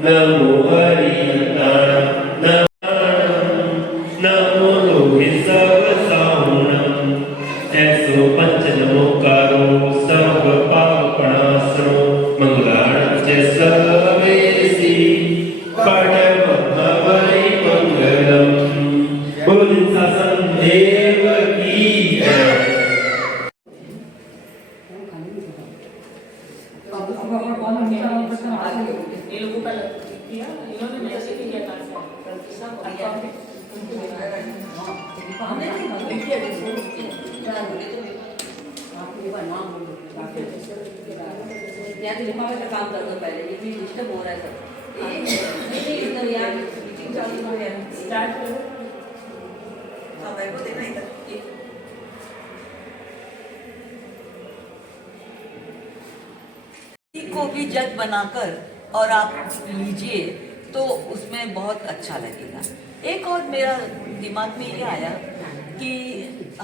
नमो हरिहंताणं नमो लोहितसवसाहुणं ऐसो पंच नमोकारो सर्व पापनाशनो मंगलार्थ च सर्वेसी परमहवै मंगलम। बोल शासन देव की जय। ये लोगों का किया इन्होंने मैसेज किया था काम कर दो पहले, ये भी डिस्टर्ब हो रहा है सब। यार मीटिंग चालू हो गया, स्टार्ट करो। हाँ मेरे को देना इधर को भी जज बनाकर और आप लीजिए तो उसमें बहुत अच्छा लगेगा। एक और मेरा दिमाग में ये आया कि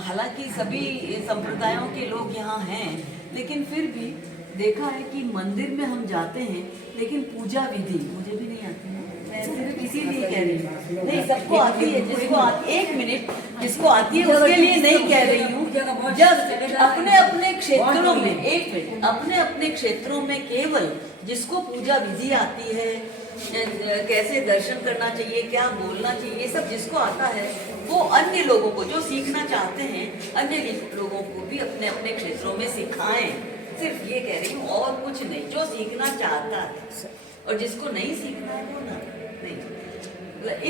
हालांकि सभी संप्रदायों के लोग यहाँ हैं, लेकिन फिर भी देखा है कि मंदिर में हम जाते हैं लेकिन पूजा विधि मुझे भी नहीं आती है। मैं सिर्फ इसीलिए कह रही हूँ, नहीं सबको आती है, जिसको एक मिनट जिसको आती है उसके लिए नहीं कह रही हूँ। जब अपने अपने क्षेत्रों में एक मिनट अपने अपने क्षेत्रों में केवल जिसको पूजा विधि आती है, कैसे दर्शन करना चाहिए, क्या बोलना चाहिए, ये सब जिसको आता है वो अन्य लोगों को जो सीखना चाहते हैं अन्य लोगों को भी अपने अपने क्षेत्रों में सिखाएं। सिर्फ ये कह रही हूँ और कुछ नहीं। जो सीखना चाहता है और जिसको नहीं सीखना है वो ना नहीं।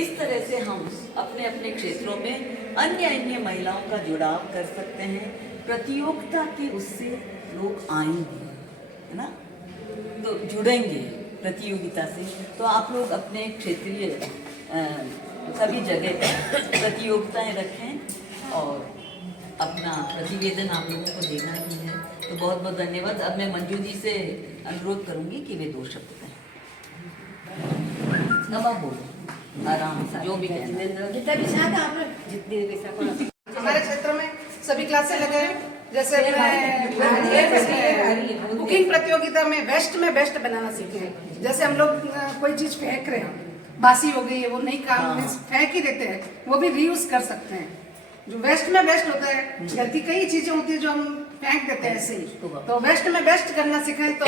इस तरह से हम अपने अपने क्षेत्रों में अन्य अन्य महिलाओं का जुड़ाव कर सकते हैं। प्रतियोगिता के उससे लोग आएंगे, है ना, तो जुड़ेंगे प्रतियोगिता से। तो आप लोग अपने क्षेत्रीय सभी जगह पर प्रतियोगिताएं रखें और अपना प्रतिवेदन आप लोगों को देना ही है। तो बहुत बहुत धन्यवाद। अब मैं मंजू जी से अनुरोध करूंगी कि वे 2 शब्द कहें। अब आप बोलो आराम से, जो भी हमारे क्षेत्र में सभी क्लासें लगे हैं। जैसे कुकिंग प्रतियोगिता में बेस्ट बनाना सीखे हैं। जैसे हम लोग कोई चीज फेंक रहे हैं, बासी हो गई है, वो नहीं काम फेंक ही देते हैं, वो भी रीयूज कर सकते हैं। जो वेस्ट में बेस्ट होता है, घर की कई चीजें होती है जो हम फेंक देते हैं ऐसे ही, तो वेस्ट में बेस्ट करना सीखें तो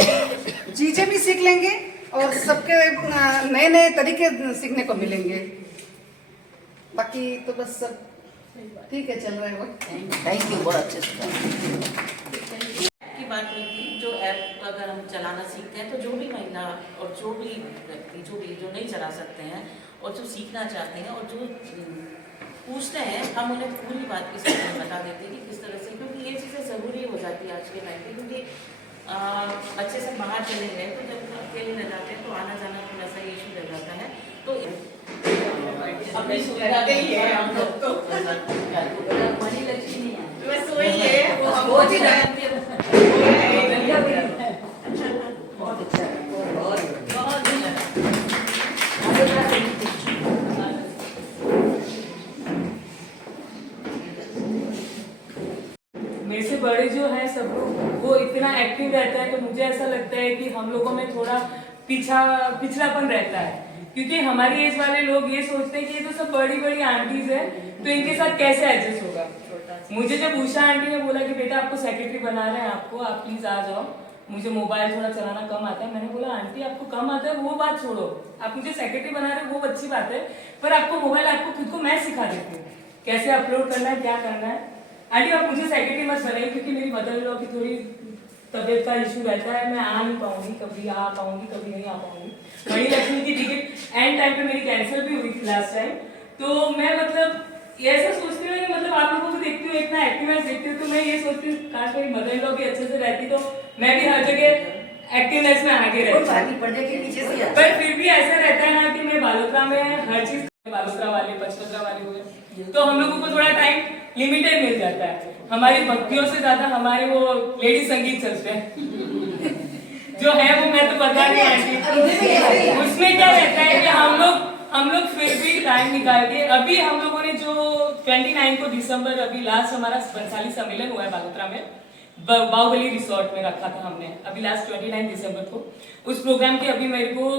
चीजें भी सीख लेंगे और सबके नए नए तरीके सीखने को मिलेंगे। बाकी तो बस सब ठीक है, चल रहा है वो। थैंक यू, बहुत अच्छे से। की बात हुई थी, जो ऐप अगर हम चलाना सीखते हैं तो जो भी महिला और जो भी व्यक्ति जो नहीं चला सकते हैं और जो सीखना चाहते हैं और जो पूछते हैं, हम उन्हें पूरी बात की समझ बता देते हैं कि किस तरह से, क्योंकि ये चीज़ें ज़रूरी हो जाती है आज के टाइम पे। क्योंकि बच्चे सब बाहर चले गए तो जब अकेले रह जाते हैं तो आना जाना थोड़ा सा इशू रह जाता है। तो अपनी सुविधा के लिए हम लोग तो मणि लक्ष्मी नहीं है, बस वही है, वो हम बहुत ही बहुत अच्छा है, बहुत मेरे से बड़े जो है सब लोग वो इतना एक्टिव रहता है, तो मुझे ऐसा लगता है कि हम लोगों में थोड़ा पिछड़ापन रहता है। क्योंकि हमारी एज वाले लोग ये सोचते हैं कि ये तो सब बड़ी बड़ी आंटीज है, तो इनके साथ कैसे एडजस्ट होगा। मुझे जब उषा आंटी ने बोला कि बेटा आपको सेक्रेटरी बना रहे हैं, आपको आप प्लीज आ जाओ, मुझे मोबाइल थोड़ा चलाना कम आता है। मैंने बोला आंटी आपको कम आता है वो बात छोड़ो, आप मुझे सेक्रेटरी बना रहे हो वो अच्छी बात है, पर आपको मोबाइल आपको खुद को मैं सिखा देती हूँ कैसे अपलोड करना है, क्या करना है। आंटी आप मुझे सेक्रेटरी मत बनाइए, क्योंकि मेरी मदर इन लॉ की थोड़ी तबियत का इशू रहता है, मैं आ नहीं पाऊंगी, कभी आ पाऊंगी कभी नहीं आ पाऊंगी। मणि लक्ष्मी की टिकट एंड टाइम पे मेरी कैंसिल भी हुई थी लास्ट टाइम। तो मैं मतलब ऐसा सोचती हूँ कि मतलब आप लोगों को देखती हूँ, इतना एक्टिवनेस देखती हूँ, तो मैं ये सोचती हूँ काश मेरी मदर इन लॉ भी अच्छे से रहती तो मैं भी हर जगह एक्टिवनेस में आगे रहती। पर फिर भी ऐसा रहता है ना कि मैं बालोतरा में हर चीज, बालोतरा वाले पचपत्रा वाले हुए, तो हम लोगों को थोड़ा टाइम लिमिटेड मिल जाता है। हमारी भक्तियों से ज्यादा हमारे वो लेडी संगीत चलते हैं जो है वो मैं तो बता नहीं आती। उसमें क्या रहता है कि हम लोग फिर भी टाइम निकाल के, अभी हम लोगों ने जो 29 को दिसंबर, अभी लास्ट हमारा बंसाली सम्मेलन हुआ है बालोतरा में, बाहुबली रिसोर्ट में रखा था हमने, अभी लास्ट 29 दिसंबर को। उस प्रोग्राम की अभी मेरे को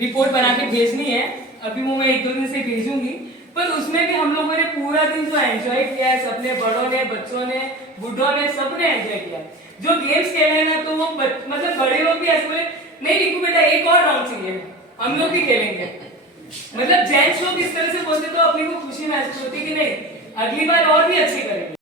रिपोर्ट बना के भेजनी है, अभी वो मैं 1-2 दिन से भेजूंगी। पर उसमें भी हम लोगों ने पूरा दिन जो एंजॉय किया है, सबने, बड़ों ने, बच्चों ने, बुढ़ों ने, सबने एंजॉय किया। जो गेम्स खेले हैं ना, तो वो मतलब बड़े लोग भी ऐसे बोले, नहीं रिंकू बेटा एक और राउंड चाहिए, हम लोग भी खेलेंगे। मतलब जेंट्स लोग इस तरह से बोलते तो अपनी को खुशी महसूस होती कि नहीं अगली बार और भी अच्छी करेंगे।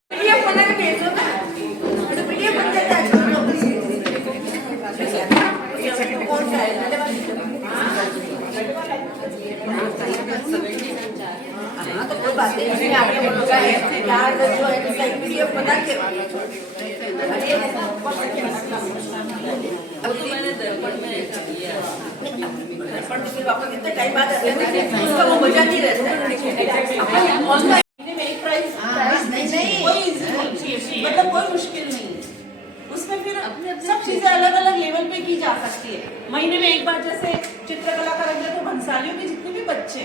हाँ तो कोई बात नहीं, आपने बोला है यार जो है इसका पीडीएफ बना के अब तो मैंने दर्पण में किया, दर्पण में फिर आपको कितने टाइम बाद आते हैं, उसका वो मजा नहीं रहता। ऑनलाइन में एक प्राइस नहीं कोई मतलब कोई मुश्किल नहीं है उसमें, फिर सब चीजें अलग अलग लेवल पे की जा सकती है। महीने में एक बार जैसे चित्रकला का रंग तो भंसालियों के जितने भी बच्चे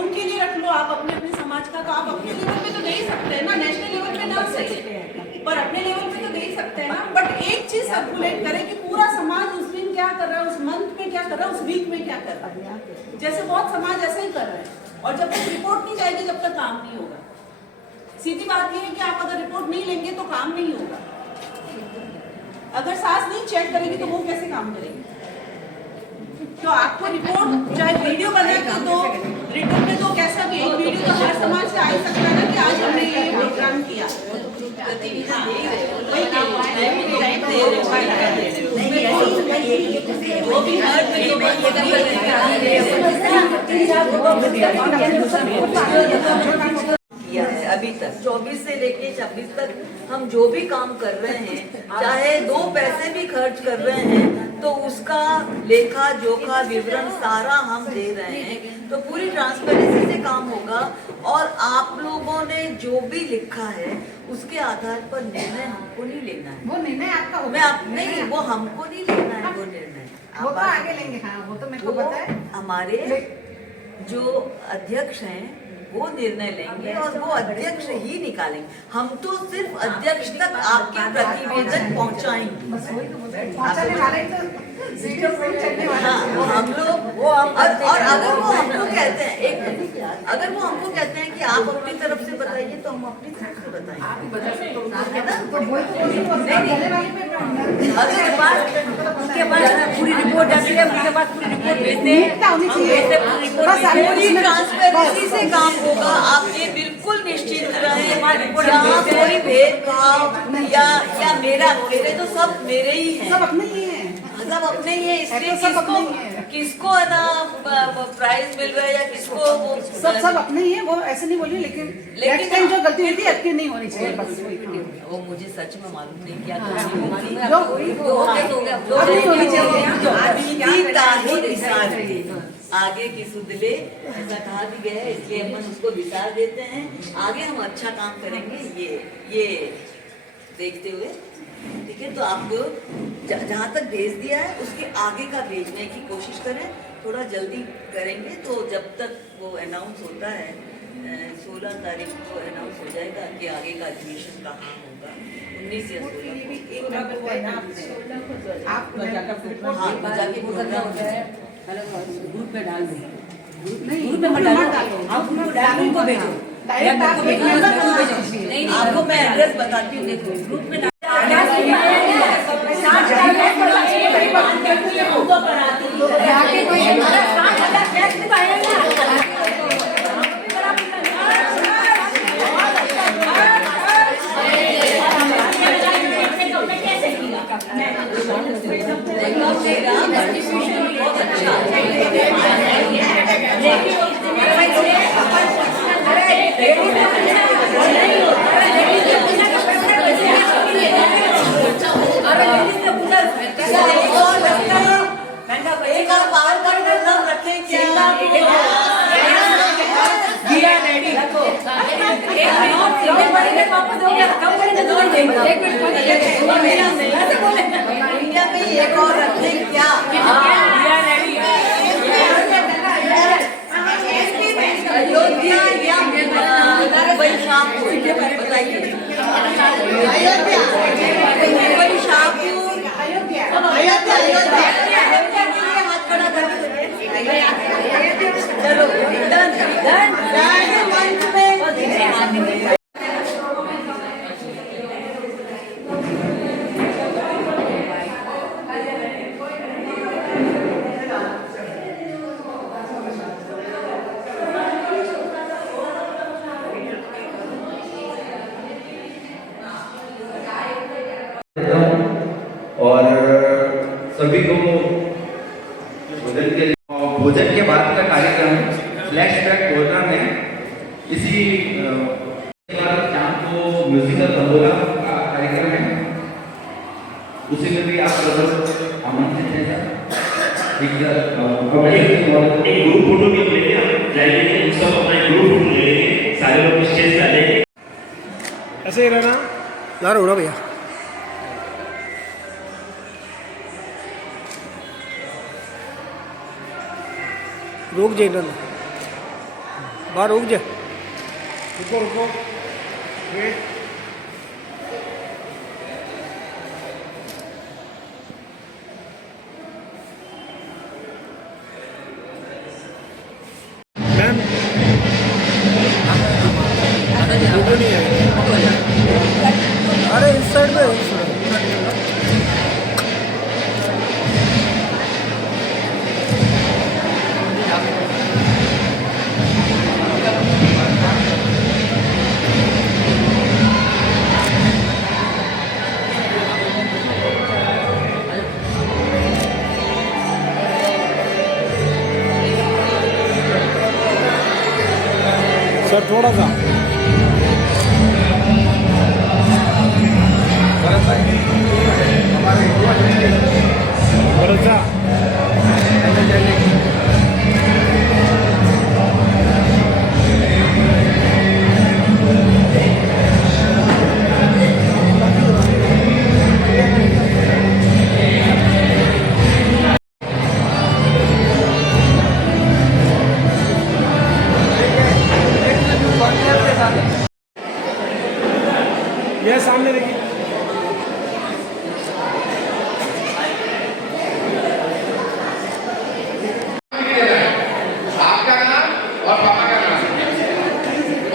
उनके लिए रख लो आप, अपने अपने समाज का, तो आप अपने लेवल पे तो दे ही सकते हैं ना, नेशनल लेवल पे ना सही पर अपने लेवल पे तो दे ही सकते हैं ना। बट एक चीज सर्कुलेट करें कि पूरा समाज उस दिन क्या कर रहा है, उस मंथ में क्या कर रहा है, उस वीक में क्या कर रहा है। जैसे बहुत समाज ऐसा ही कर रहा है और जब तक रिपोर्ट नहीं जाएगी जब तक काम नहीं होगा। सीधी बात यह है कि आप अगर रिपोर्ट नहीं लेंगे तो काम नहीं होगा। अगर सास नहीं चेक करेगी तो वो कैसे काम करेगी। तो आपको रिपोर्ट चाहे वीडियो बना के दो, रिटर्न में तो कैसा भी एक वीडियो तो हर समाज से आ ही सकता है ना कि आज हमने ये प्रोग्राम किया। वो भी हर किया है अभी तक 24 से लेके 26 तक हम जो भी काम कर रहे हैं, चाहे 2 पैसे भी खर्च कर रहे हैं तो उसका लेखा जोखा विवरण सारा हम दे रहे हैं। तो पूरी ट्रांसपेरेंसी से काम होगा और आप लोगों ने जो भी लिखा है उसके आधार पर निर्णय हमको नहीं लेना है। वो निर्णय आपका होगा। मैं आप नहीं, वो हमको नहीं लेना है वो निर्णय, वो तो आगे लेंगे। हाँ वो तो मेरे को पता है। हमारे जो अध्यक्ष हैं वो निर्णय लेंगे और वो अध्यक्ष ही निकालेंगे। हम तो सिर्फ अध्यक्ष तक आपके प्रतिवेदन पहुंचाएंगे। हाँ, हम लोग और अगर वो हमको कहते हैं अगर वो हमको कहते हैं कि आप अपनी तरफ से बताइए तो हम अपनी तरफ से बताएंगे। उसके बाद पूरी रिपोर्ट आती है, उसके बाद पूरी रिपोर्ट भेजते हैं, पूरी ट्रांसपेरेंसी से काम होगा। आप ये बिल्कुल निश्चित रहें, जहाँ कोई भेदभाव या मेरे तो सब मेरे ही हैं, सब अपने ही हैं, सब अपने ही है। इसलिए सब अपने ही हैं। किसको है ना प्राइज मिल रहा है या किसको वो सब अपने ही है। वो ऐसे नहीं बोलिए, लेकिन नेक्स्ट टाइम जो गलती हुई थी आपकी नहीं होनी चाहिए बस। वो मुझे सच में मालूम नहीं क्या आगे की सुधले ऐसा कहा भी गया है, इसलिए हम उसको विचार देते हैं। आगे हम अच्छा काम करेंगे ये देखते हुए, ठीक है। तो आप जहाँ तक भेज दिया है उसके आगे का भेजने की कोशिश करें, थोड़ा जल्दी करेंगे। तो जब तक वो अनाउंस होता है 16 तारीख को अनाउंस हो जाएगा कि आगे का एडमिशन कहाँ होगा। 19 या 16 हाँ जाके ग्रुप में डाल दें, ग्रुप में डालो, आप डालो को भेजो, डायरेक्ट आप भेजो। नहीं आपको मैं एड्रेस बताती हूँ, देखो ग्रुप में एक और रखें क्या? अयोध्या या मुंबई शाहपुर बताइए। मुंबई शाहपुर, अयोध्या हाथ खड़ा कर और सभी को भोजन के बाद का कार्यक्रम फ्लैशबैक प्रोग्राम है। इसी शाम को म्यूजिकल तंबोला का कार्यक्रम है, उसी में भी आप लोग आमंत्रित हैं सर। एक ग्रुप फोटो भी लेंगे, हम जाएंगे सब अपना ग्रुप फोटो ले लेंगे, सारे लोग स्टेज पे आ जाएंगे। ऐसे ही रहना यार, उड़ा भैया रुक जाए ना, बाहर रुक जा, रुको रुको वेट। मैम रुको नहीं है, अरे इस साइड में सर थोड़ा सा भरोसा ये सामने देखिए। आपका नाम और पापा का नाम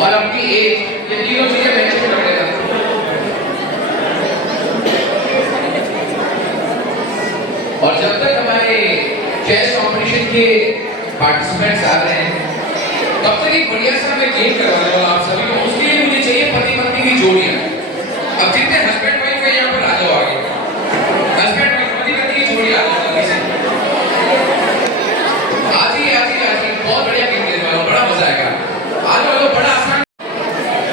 और अपनी एज, ये तीनों चीजें मेंशन कर देना। और जब तक हमारे चेस कंपटीशन के पार्टिसिपेंट्स आ रहे हैं, तब तक एक बढ़िया सा मैं गेम करवाने वाला आप सभी को। उसके लिए मुझे चाहिए पति पत्नी की जोड़ियां। अब जितने हस्बैंड वाइफ है यहाँ पर आ जाओ आगे। हस्बैंड वाइफ पति पत्नी की जोड़ियां आ जाओ जल्दी से। आज ही बहुत बढ़िया गेम खेलने वाला हूँ, बड़ा मजा आएगा। आ जाओ, बड़ा आसान।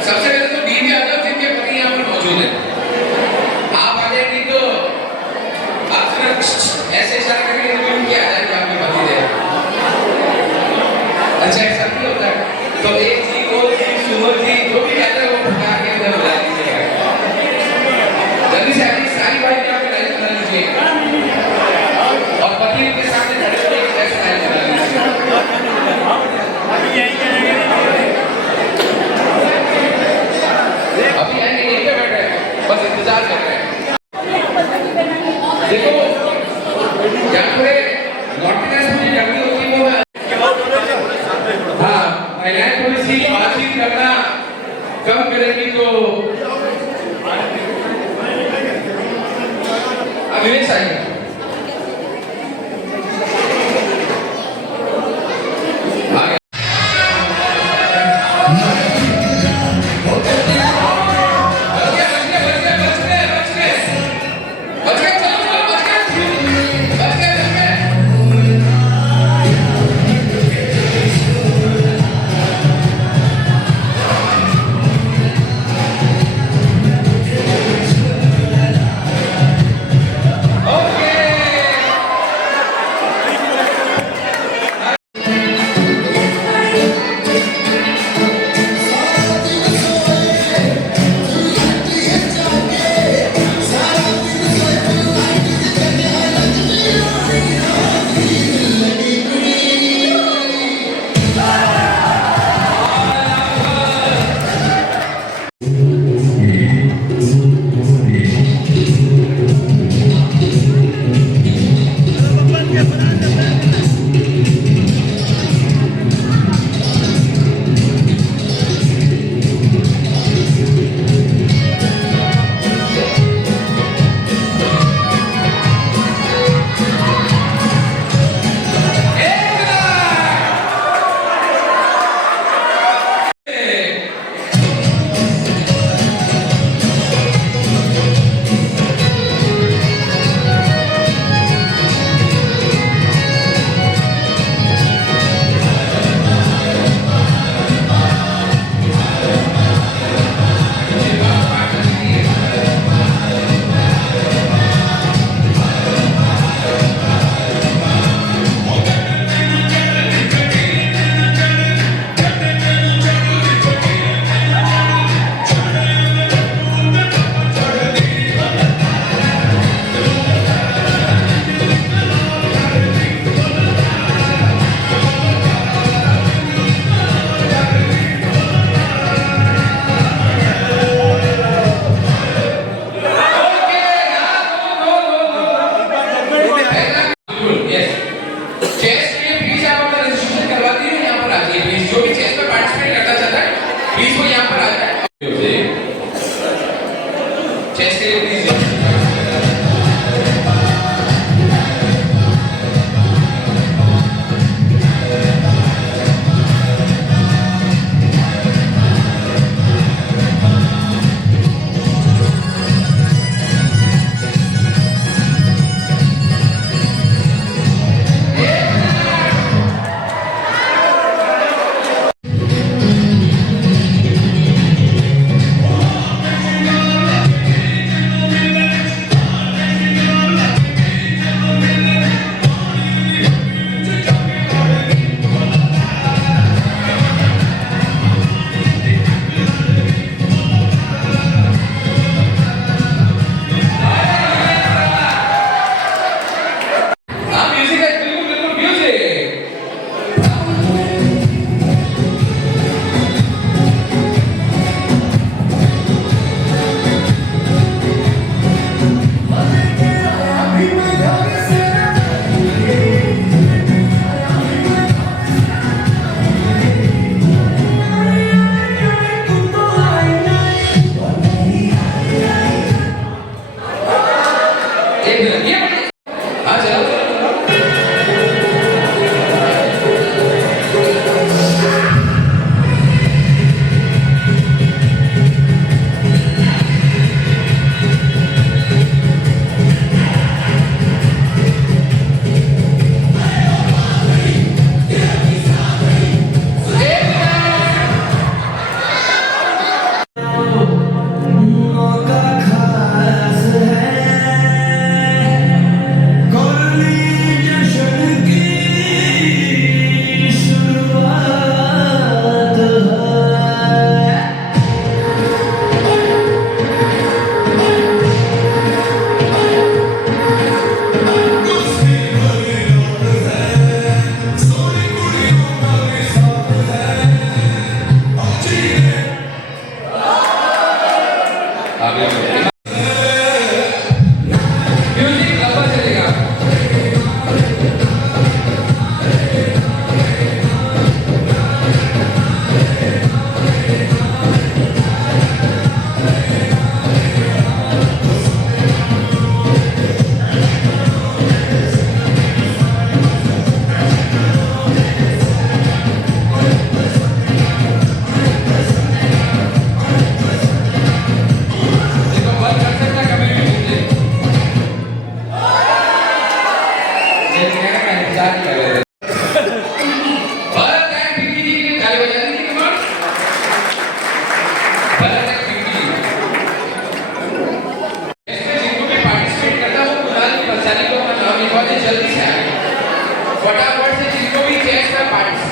सबसे पहले तो बीवी आ जाओ जिनके पति यहाँ पर मौजूद है। आप आ जाए, नहीं तो आप सिर्फ ऐसे इशारा करके उनके आ जाएंगे आपके पति दे। अच्छा ऐसा नहीं होता है तो एक जी को सुमन जी जो भी कहते हैं वो प्रकार के अंदर बुला लीजिएगा।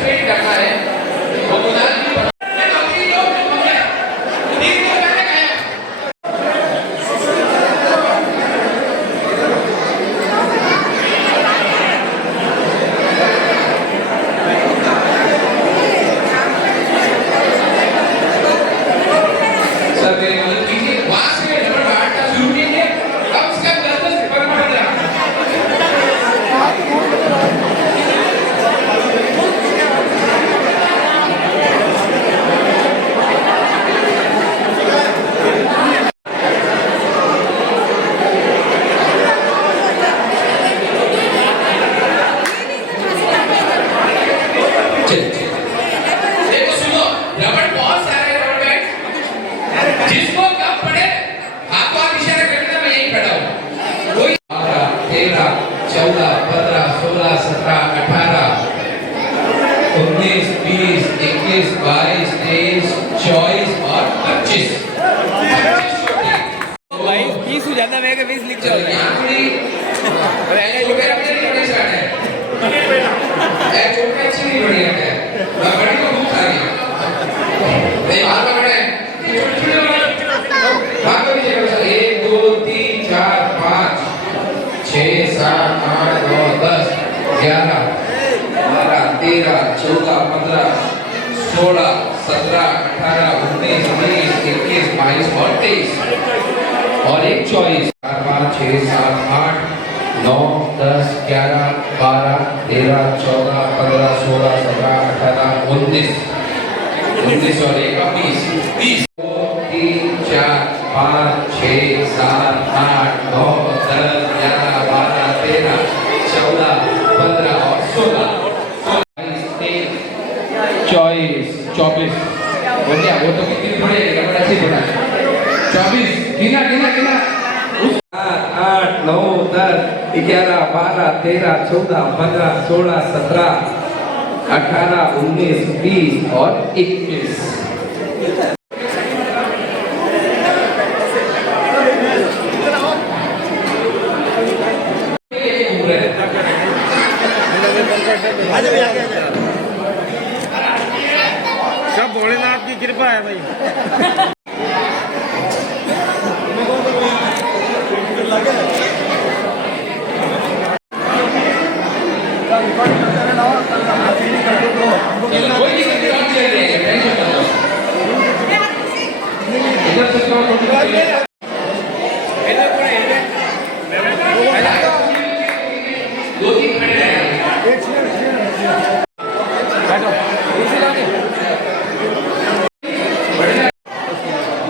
पार्टिसिपेट करना है वो गुलाल की देखो सुनो, रबड़ बहुत सारे रबड़ बैंड, जिसको कब पड़े आपको आप इशारा करना, मैं यहीं खड़ा हूँ। कोई 13, 14, 15, 16, 17, 18, 19, 20, 21, 22, 23, 24 और 25 भाई 20 हो जाता मैं 20 लिख चलो यहाँ थोड़ी छोटे रबड़ बड़े स्टार्ट है छोटे अच्छी नहीं बढ़िया है बड़ी तो बहुत सारी है नहीं बाहर का बड़ा है बाहर का भी चलो सर 1 2 3 4 5 6 7 8 9 10 11 12 13 14 15 16 17 18 19 20 21 22 और 23 और एक 24 4 5 6 7 8 9 10 11 12 13 14 15 16 17 18 19 19 और एक 20 20 2 3 4 5 6 7 8 9 10 11 12 13 14 15 और 16 24 24 हो गया वो तो कितनी थोड़ी है रबड़ अच्छी बना 24 गिना गिना गिना 7 8 9 10 11 12 13 14 15 16 17 18 19 20 और 21 सब भोलेनाथ की कृपा है भाई कोई नहीं करती आप चल रहे हैं टेंशन मत लो इधर से थोड़ा दो तीन मिनट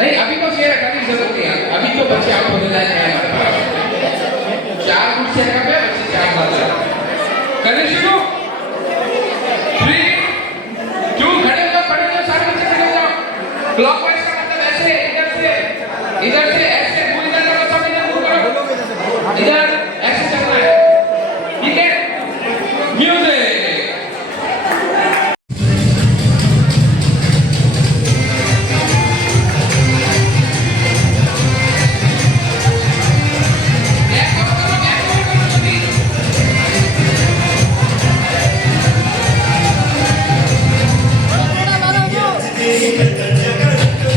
नहीं अभी तो शेयर करने की जरूरत नहीं है अभी तो बच्चे आप होने लायक हैं हमारे पास 4 फुट से का पे बच्चे 4 बार करने शुरू 3 2 खड़े हो पड़े हो सारे बच्चे खड़े हो जाओ क्लॉकवाइज का मतलब ऐसे इधर से ऐसे मुंह इधर करो सब इधर मुंह करो इधर ऐसे चलना है ठीक है म्यूजिक जगत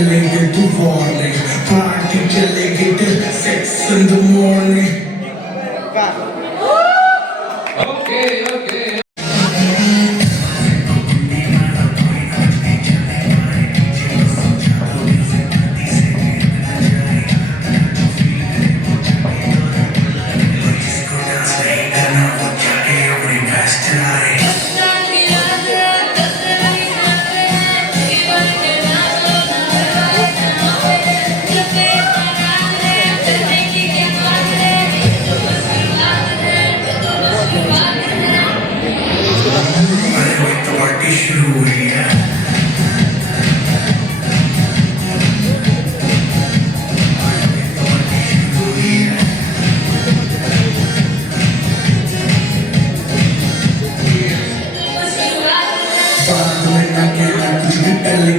चलेंगे तू वार्निंग पार्टी चलेगी till 6 in the morning okay okay party शुरू हुई है बाद में ना कहना कुछ भी पहले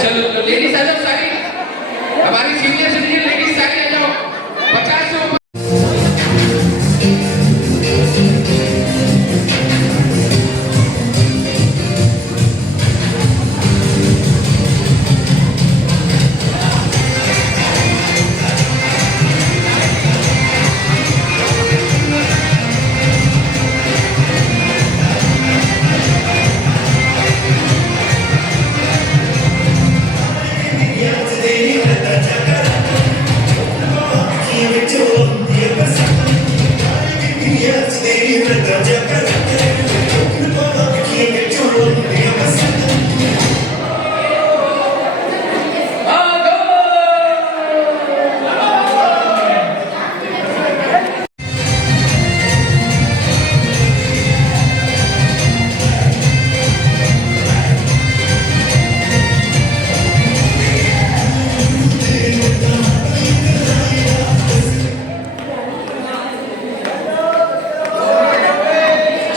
चलो तो लेडीज आ जाओ सारी हमारी सीनियर सिटीजन लेडीज सारी आ जाओ 50 से ऊपर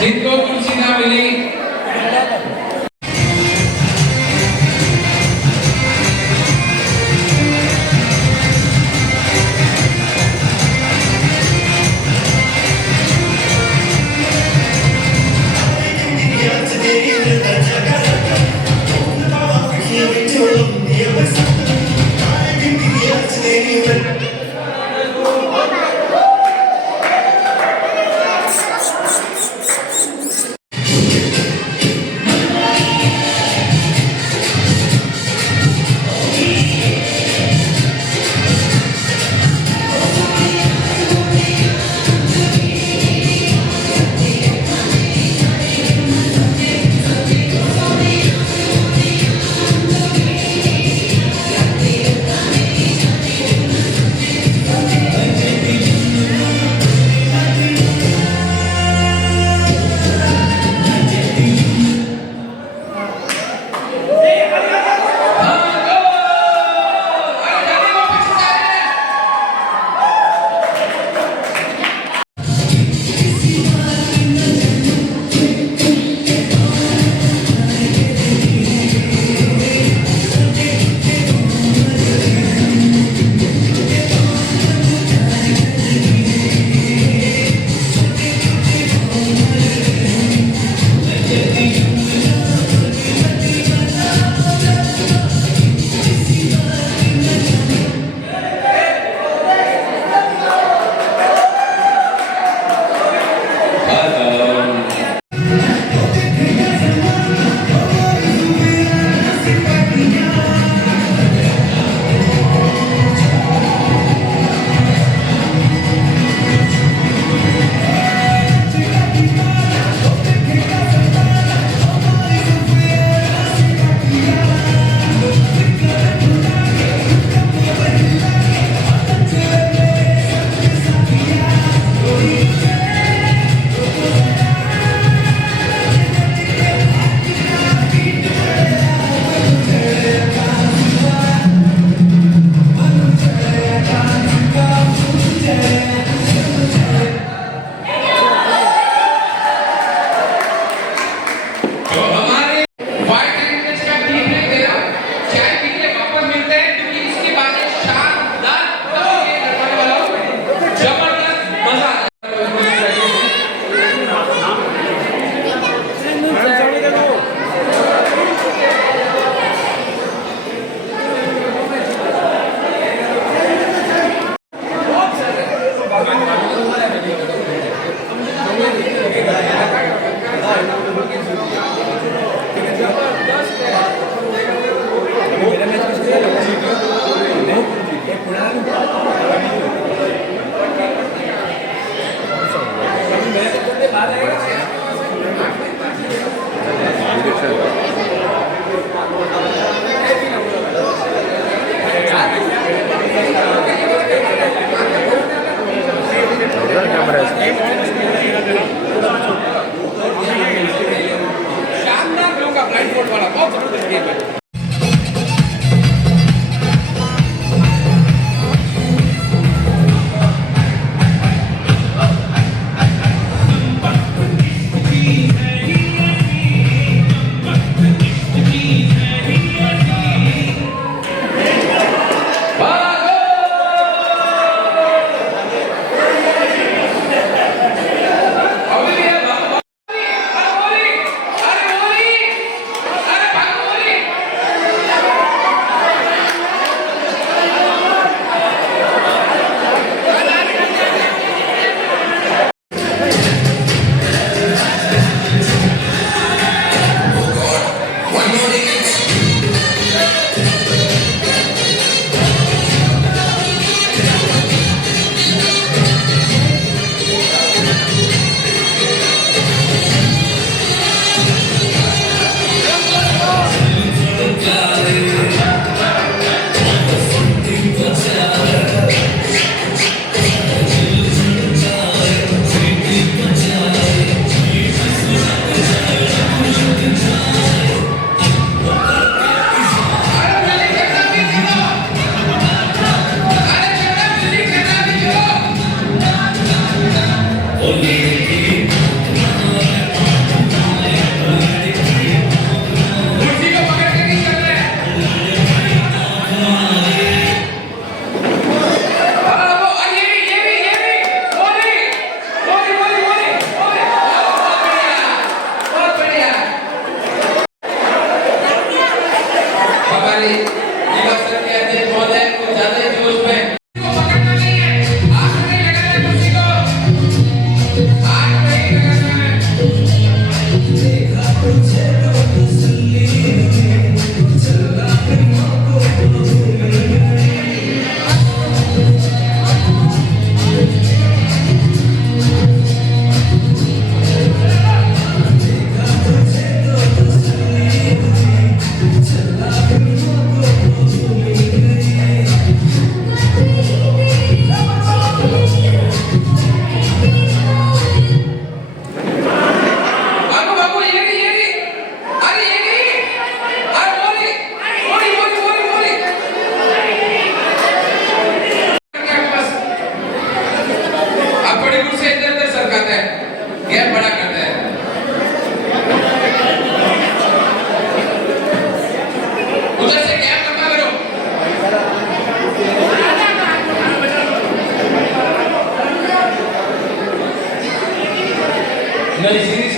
जिनको कुर्सी ना मिली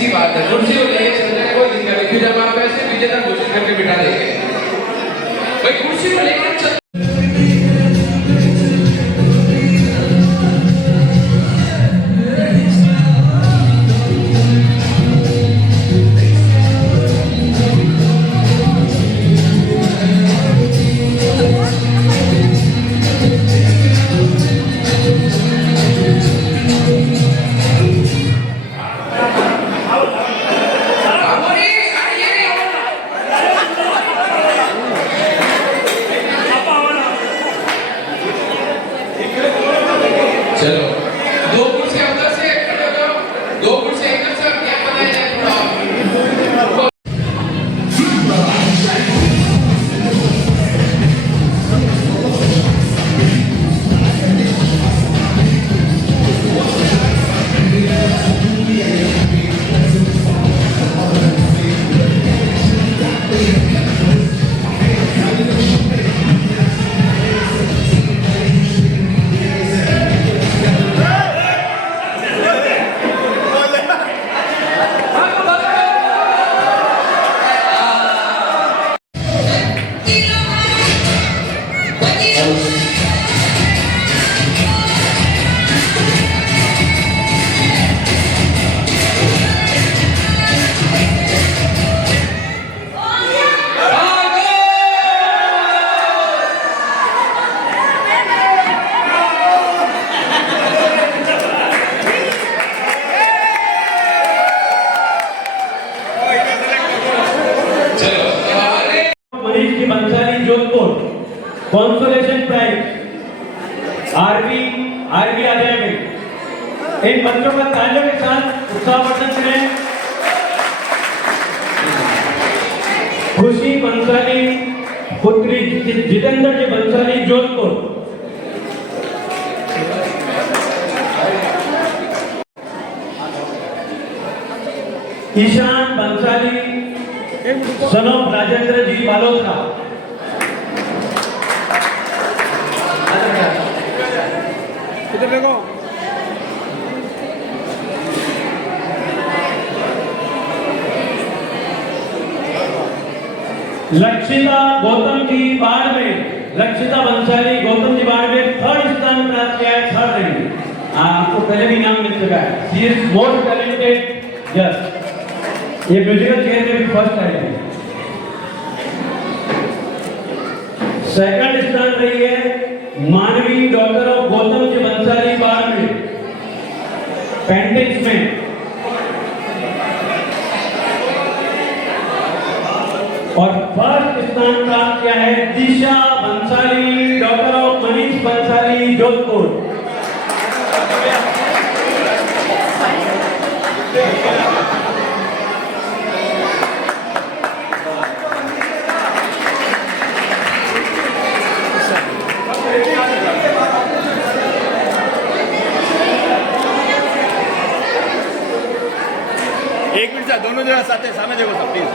सी बात है, कुर्सी को लेके चलते हैं, कोई दिक्कत नहीं। फिर जब आप ऐसे विजेता घोषित करके बिठा देंगे, भाई कुर्सी को लेकर चल। चलो, दो कुर्सी अंदर से खड़े हो जाओ, दो कुर्सी अंदर से क्या बताया जाए थोड़ा। मनीष की Bansali Jodhpur consolation prize RB Academy. इन बच्चों का तालियों के साथ उत्साहवर्धन करें। खुशी बंसाली पुत्री जितेंद्र जी बंसाली जोधपुर। ईशान बंसाली सन ऑफ राजेंद्र जी बालोत्रा। इधर देखो। लक्षिता गौतम जी बाड़मेर, लक्षिता बंसाली गौतम जी बाड़मेर थर्ड स्थान प्राप्त किया है, थर्ड रैंक। आपको पहले भी नाम मिल चुका है। सी इज मोस्ट टैलेंटेड। यस, ये म्यूजिकल चेयर में भी फर्स्ट आई थी। सेकंड स्थान रही है Manvi daughter of Gautam ji Bansali Barmer paintings में। और फर्स्ट स्थान प्राप्त किया है दिशा बंसाली डॉक्टर ऑफ मनीष बंसाली जोधपुर। एक मिनट दोनों जगह साथ सामने देखो सब प्लीज।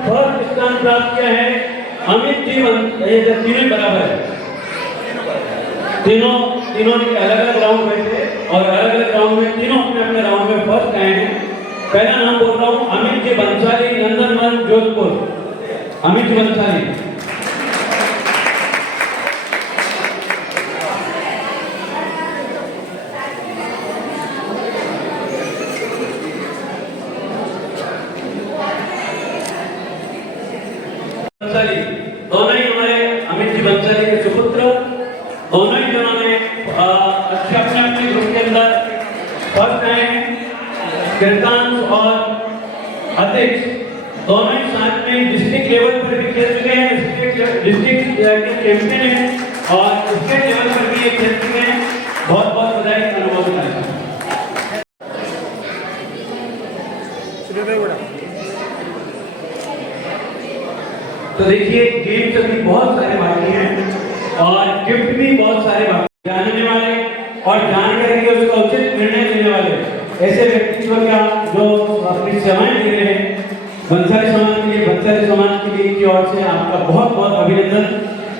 फर्स्ट स्थान प्राप्त किया है अमित जी ये तीनों बराबर है, तीनों के अलग अलग राउंड में थे और अलग अलग राउंड में तीनों अपने अपने राउंड में फर्स्ट आए हैं। पहला नाम बोल रहा हूँ अमित जी बंसाली, नंदनवन, जोधपुर। अमित जी बंसाली। बंसाली दोनों ही हमारे अमित जी बंसाली के सुपुत्र, दोनों ही जनों ने अच्छे अपने अपने ग्रुप के अंदर फर्स्ट आए हैं। कीर्तान और अध्यक्ष दोनों ही साथ में डिस्ट्रिक्ट लेवल पर भी खेल चुके हैं, डिस्ट्रिक्ट के चैंपियन हैं और स्टेट लेवल पर भी ये खेल चुके हैं। बहुत बहुत बधाई, अनुमोदन। तो देखिए गेम्स अभी बहुत सारे बाकी हैं और गिफ्ट भी बहुत सारे बाकी। जानने वाले और जान करके उसका उचित निर्णय लेने वाले ऐसे व्यक्तित्व का जो अपनी सेवाएं दे रहे हैं बंसाली समाज के लिए की ओर से आपका बहुत बहुत अभिनंदन।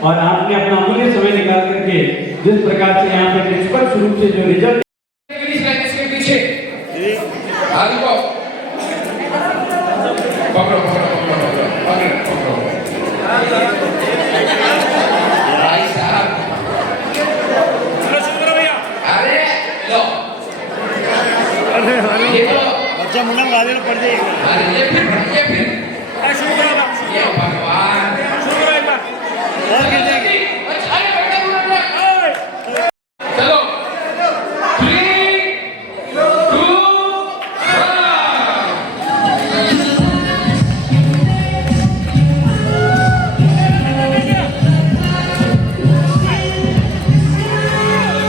और आपने अपना अमूल्य समय निकाल करके जिस प्रकार से यहाँ पे निष्पक्ष रूप से जो रिजल्ट इसके पीछे पकड़ो पकड़ो पकड़ो भाई साहब, अरे लो ये तो बच्चा मुंडा गा देना पड़ जाएगा। अरे ये फिर ये भगवान और गिर जाएगी। चलो 3, 2, 1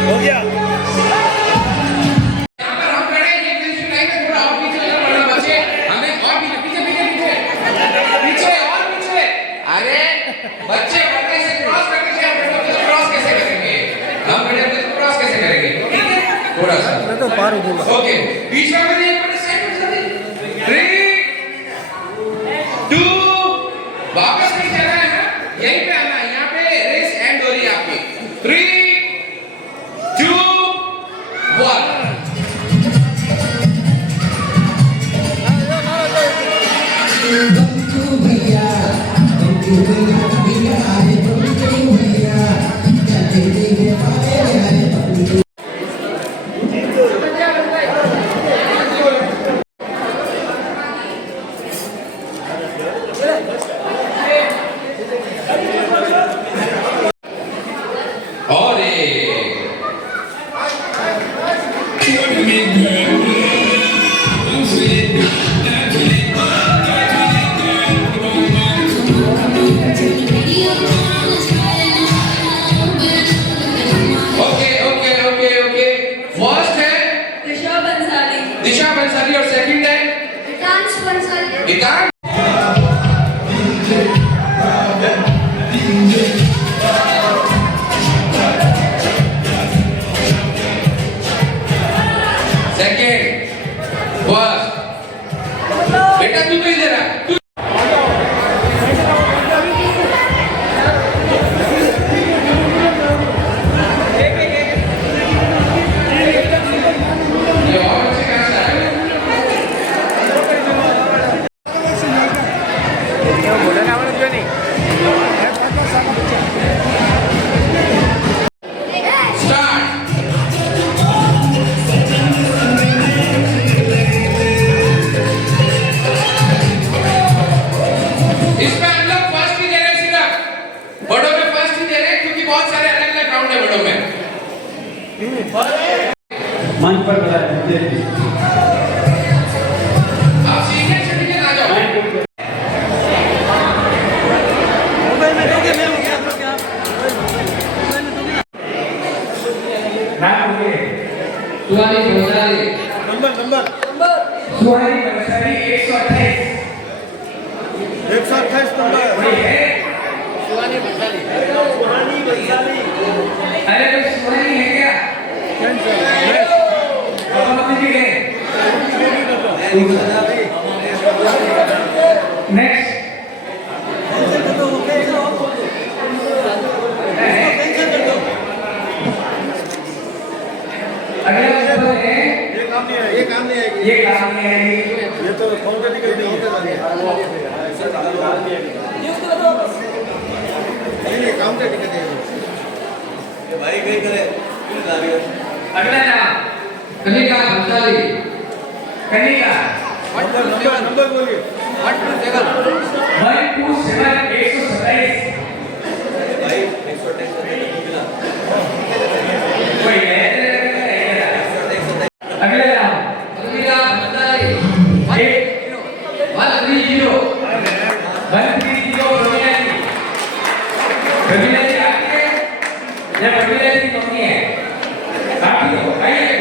हो गया। बच्चे बड़े से क्रॉस करके क्रॉस कैसे करेंगे? हम बड़े होते तो क्रॉस कैसे करेंगे? ठीक है, थोड़ा सा मैं तो पार हो जाऊंगा। ओके, बीच में मैंने एक मिनट सेट कर दी। 3, 2, वापस नहीं चलना है ना, यहीं पे आना है। यहाँ पे रेस एंड हो रही है आपकी। 3, 2, 1। और ओके फर्स्ट है दिशा बंसाली और सेकंड है गीतांश। सेकंड फर्स्ट बेटा तू तो इधर आ। सुहानी बंसाली 128 128 नंबर कोई है? सुहानी बंसाली अरे कोई सुहानी है क्या? पापा मम्मी जी गए? नेक्स्ट अगला नंबर है ये काम नहीं आएगी ये काम नहीं आएगी ये तो काउंटर टिकट नहीं होते नहीं काउंटर टिकट है भाई कहीं करे अगला नाम कनिका भंसाली कनिका नंबर बोलिए 127 भाई 128 कोई है? अगला नाम कनिका भंसाली 130 रवीना जी आती है या रवीना जी मम्मी है? आती हो आइए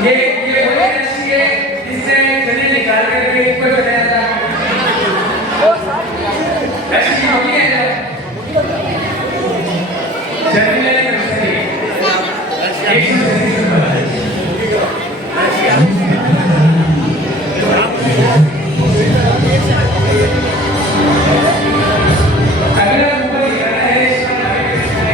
ये बोले ऐसी है जिससे चने निकाल करके ऊपर बनाया था ऐसी होती है चने अगला नंबर लिखा है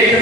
एक